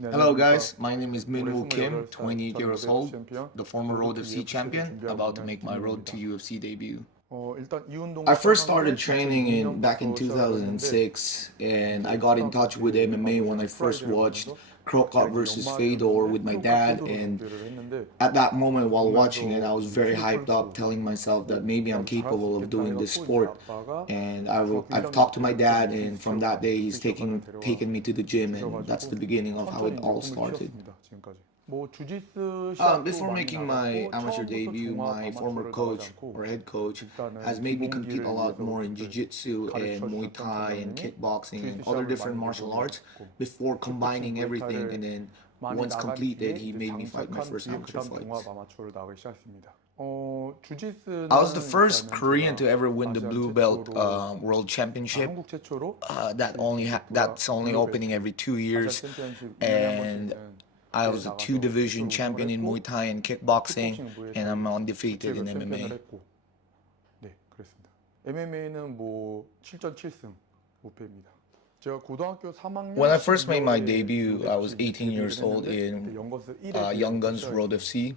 Hello guys, my name is Minwoo Kim, 28 years old, the former Road FC champion, about to make my road to UFC debut. I first started training back in 2006, and I got in touch with MMA when I first watched Crocut versus Fedor with my dad, and at that moment while watching it I was very hyped up, telling myself that maybe I'm capable of doing this sport. And I've talked to my dad, and from that day he's taken me to the gym, and that's the beginning of how it all started. Before making my amateur debut, my former coach or head coach has made me compete a lot more in jiu-jitsu and Muay Thai and kickboxing and other different martial arts before combining everything, and then once completed, he made me fight my first amateur fights. I was the first Korean to ever win the Blue Belt World Championship. That's only opening every 2 years, and I was a 2-division champion in Muay Thai and kickboxing, and I'm undefeated in MMA. When I first made my debut, I was 18 years old in Young Guns Road FC.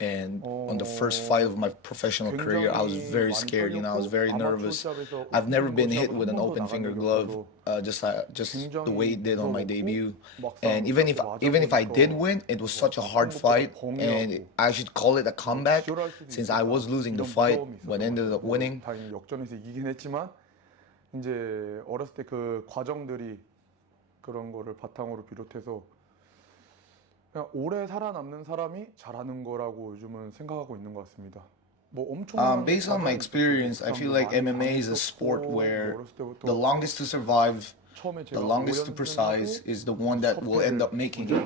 And on the first fight of my professional career, I was very scared. I was very nervous. I've never been hit with an open finger glove, just the way it did on my debut. And even if I did win, it was such a hard fight, and I should call it a comeback since I was losing the fight but ended up winning. 이제 어렸을 때 그 과정들이 그런 거를 바탕으로 비롯해서 그냥 오래 살아남는 사람이 잘하는 거라고 요즘은 생각하고 있는 것 같습니다. Based on my experience, I feel like MMA is a sport where the longest to survive, the longest to precise is the one that will end up making it.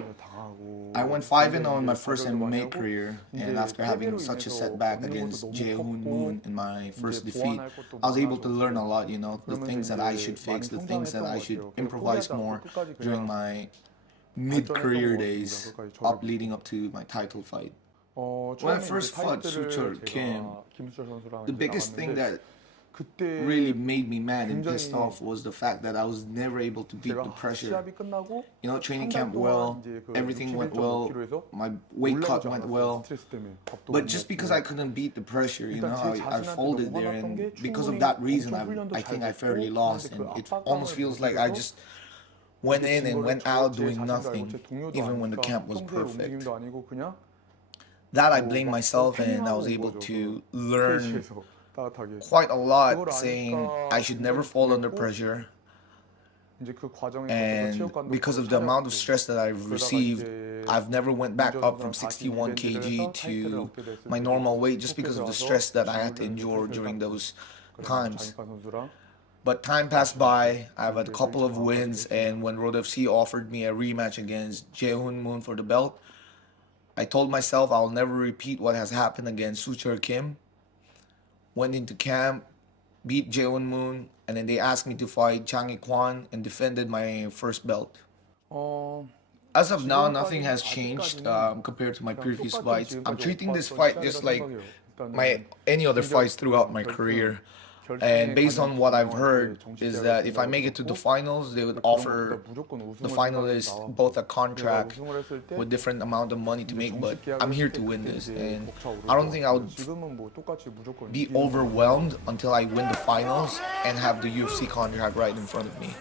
I went 5-0 in my first MMA career, and after having such a setback against Jae-Hoon Moon in my first defeat, I was able to learn a lot, the things that I should fix, the things that I should improvise more during my mid-career days, leading up to my title fight. When I first fought Soo-Chul Kim, the biggest thing that really made me mad and pissed off was the fact that I was never able to beat the pressure. Training camp well, everything went well, my weight cut went well, but just because I couldn't beat the pressure, I folded there, and because of that reason, I think I fairly lost, and it almost feels like I just went in and went out doing nothing, even when the camp was perfect. That I blame myself, and I was able to learn quite a lot, saying I should never fall under pressure. And because of the amount of stress that I've received, I've never went back up from 61 kg to my normal weight just because of the stress that I had to endure during those times. But time passed by, I've had a couple of wins, and when Road FC offered me a rematch against Jae-Hoon Moon for the belt, I told myself I'll never repeat what has happened against Soo-Chul Kim. Went into camp, beat Jae-Hoon Moon, and then they asked me to fight Chang Kwan and defended my first belt. As of now, nothing has changed compared to my previous fights. I'm treating this fight just like any other fights throughout my career. And based on what I've heard is that if I make it to the finals, they would offer the finalists both a contract with different amount of money to make, but I'm here to win this, and I don't think I would be overwhelmed until I win the finals and have the UFC contract right in front of me.